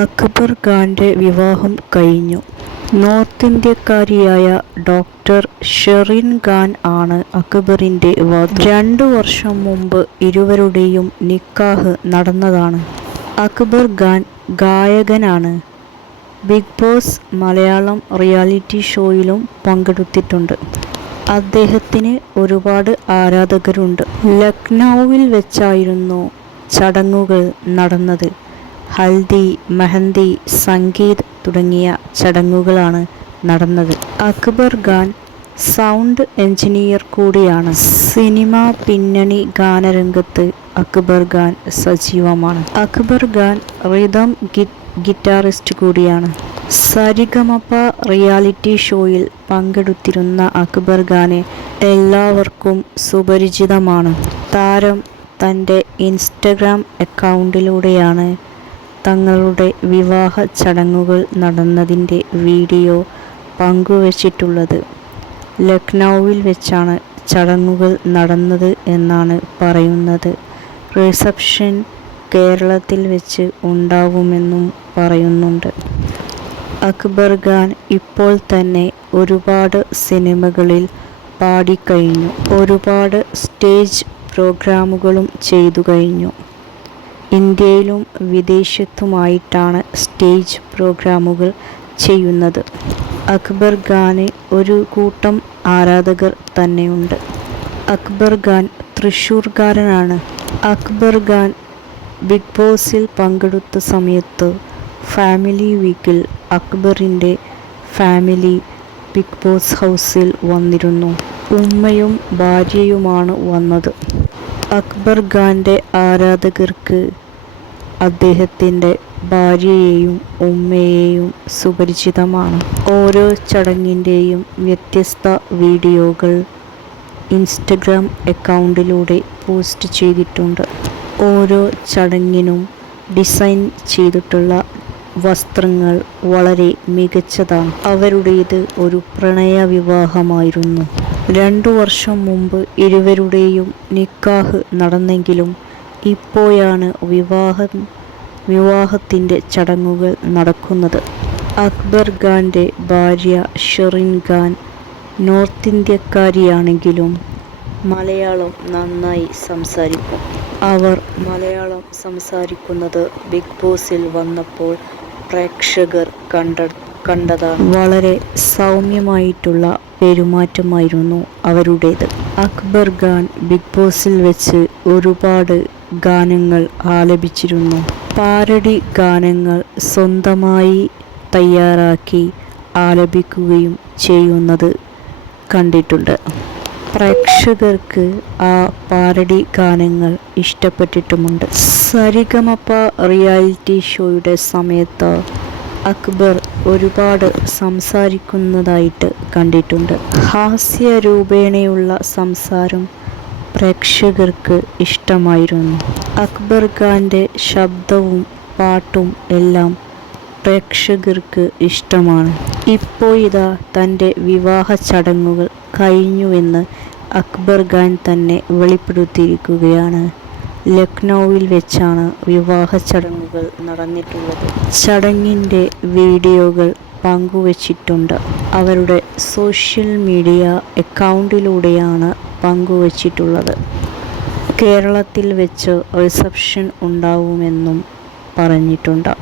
അക്ബർ ഖാന്റെ വിവാഹം കഴിഞ്ഞു. നോർത്ത് ഇന്ത്യക്കാരിയായ ഡോക്ടർ ഷെറിൻ ഖാൻ ആണ് അക്ബറിന്റെ വധു. 2 വർഷം മുമ്പ് ഇരുവരുടെയും നിക്കാഹ് നടന്നതാണ്. അക്ബർ ഖാൻ ഗായകനാണ്. ബിഗ് ബോസ് മലയാളം റിയാലിറ്റി ഷോയിലും പങ്കെടുത്തിട്ടുണ്ട്. അദ്ദേഹത്തിന് ഒരുപാട് ആരാധകരുണ്ട്. ലക്നൌവിൽ വെച്ചായിരുന്നു ചടങ്ങുകൾ നടന്നത്. ഹൽദി, മെഹന്തി, സംഗീത് തുടങ്ങിയ ചടങ്ങുകളാണ് നടന്നത്. അക്ബർ ഖാൻ സൗണ്ട് എഞ്ചിനീയർ കൂടിയാണ്. സിനിമാ പിന്നണി ഗാനരംഗത്ത് അക്ബർ ഖാൻ സജീവമാണ്. അക്ബർ ഖാൻ റിതം ഗിറ്റാറിസ്റ്റ് കൂടിയാണ്. സരിഗമപ റിയാലിറ്റി ഷോയിൽ പങ്കെടുത്തിരുന്ന അക്ബർ ഖാനെ എല്ലാവർക്കും സുപരിചിതമാണ്. താരം തൻ്റെ ഇൻസ്റ്റഗ്രാം അക്കൗണ്ടിലൂടെയാണ് തങ്ങളുടെ വിവാഹ ചടങ്ങുകൾ നടന്നതിൻ്റെ വീഡിയോ പങ്കുവച്ചിട്ടുള്ളത്. ലക്നൌവിൽ വെച്ചാണ് ചടങ്ങുകൾ നടന്നത് എന്നാണ് പറയുന്നത്. റിസപ്ഷൻ കേരളത്തിൽ വെച്ച് ഉണ്ടാവുമെന്നും പറയുന്നുണ്ട്. അക്ബർ ഖാൻ ഇപ്പോൾ തന്നെ ഒരുപാട് സിനിമകളിൽ പാടിക്കഴിഞ്ഞു. ഒരുപാട് സ്റ്റേജ് പ്രോഗ്രാമുകളും ചെയ്തു കഴിഞ്ഞു. ഇന്ത്യയിലും വിദേശത്തുമായിട്ടാണ് സ്റ്റേജ് പ്രോഗ്രാമുകൾ ചെയ്യുന്നത്. അക്ബർ ഖാന് ഒരു കൂട്ടം ആരാധകർ തന്നെയുണ്ട്. അക്ബർ ഖാൻ തൃശ്ശൂർക്കാരനാണ്. അക്ബർ ഖാൻ ബിഗ് ബോസിൽ പങ്കെടുത്ത സമയത്ത് ഫാമിലി വീക്കിൽ അക്ബറിൻ്റെ ഫാമിലി ബിഗ് ബോസ് ഹൗസിൽ വന്നിരുന്നു. ഉമ്മയും ഭാര്യയുമാണ് വന്നത്. അക്ബർ ഖാൻ്റെ ആരാധകർക്ക് അദ്ദേഹത്തിൻ്റെ ഭാര്യയെയും ഉമ്മയെയും സുപരിചിതമാണ്. ഓരോ ചടങ്ങിൻ്റെയും വ്യത്യസ്ത വീഡിയോകൾ ഇൻസ്റ്റഗ്രാം അക്കൗണ്ടിലൂടെ പോസ്റ്റ് ചെയ്തിട്ടുണ്ട്. ഓരോ ചടങ്ങിനും ഡിസൈൻ ചെയ്തിട്ടുള്ള വസ്ത്രങ്ങൾ വളരെ മികച്ചതാണ്. അവരുടേത് ഒരു പ്രണയ വിവാഹമായിരുന്നു. 2 വർഷം മുമ്പ് ഇരുവരുടെയും നിക്കാഹ് നടന്നെങ്കിലും ഇപ്പോഴാണ് വിവാഹത്തിൻ്റെ ചടങ്ങുകൾ നടക്കുന്നത്. അക്ബർ ഖാൻ്റെ ഭാര്യ ഷെറിൻ ഖാൻ നോർത്ത് ഇന്ത്യക്കാരിയാണെങ്കിലും മലയാളം നന്നായി സംസാരിക്കും. അവർ മലയാളം സംസാരിക്കുന്നത് ബിഗ് ബോസിൽ വന്നപ്പോൾ പ്രേക്ഷകർ കണ്ടതാണ്. വളരെ സൗമ്യമായിട്ടുള്ള പെരുമാറ്റമായിരുന്നു അവരുടേത്. അക്ബർ ഖാൻ ബിഗ് ബോസിൽ വെച്ച് ഒരുപാട് ഗാനങ്ങൾ ആലപിച്ചിരുന്നു. പാരഡി ഗാനങ്ങൾ സ്വന്തമായി തയ്യാറാക്കി ആലപിക്കുകയും ചെയ്യുന്നത് കണ്ടിട്ടുണ്ട്. പ്രേക്ഷകർക്ക് ആ പാരഡി ഗാനങ്ങൾ ഇഷ്ടപ്പെട്ടിട്ടുമുണ്ട്. സരിഗമപ റിയാലിറ്റി ഷോയുടെ സമയത്ത് അക്ബർ ഒരുപാട് സംസാരിക്കുന്നതായിട്ട് കണ്ടിട്ടുണ്ട്. ഹാസ്യരൂപേണയുള്ള സംസാരം പ്രേക്ഷകർക്ക് ഇഷ്ടമായിരുന്നു. അക്ബർ ഖാൻ്റെ ശബ്ദവും പാട്ടും എല്ലാം പ്രേക്ഷകർക്ക് ഇഷ്ടമാണ്. ഇപ്പോഴിതാ തൻ്റെ വിവാഹ ചടങ്ങുകൾ കഴിഞ്ഞുവെന്ന് അക്ബർ ഖാൻ തന്നെ വെളിപ്പെടുത്തിയിരിക്കുകയാണ്. ലക്നൌവിൽ വെച്ചാണ് വിവാഹ ചടങ്ങുകൾ നടന്നിട്ടുള്ളത്. ചടങ്ങിൻ്റെ വീഡിയോകൾ പങ്കുവച്ചിട്ടുണ്ട്. അവരുടെ സോഷ്യൽ മീഡിയ അക്കൗണ്ടിലൂടെയാണ് പങ്കുവച്ചിട്ടുള്ളത്. കേരളത്തിൽ വെച്ച് റിസപ്ഷൻ ഉണ്ടാവുമെന്നും പറഞ്ഞിട്ടുണ്ട്.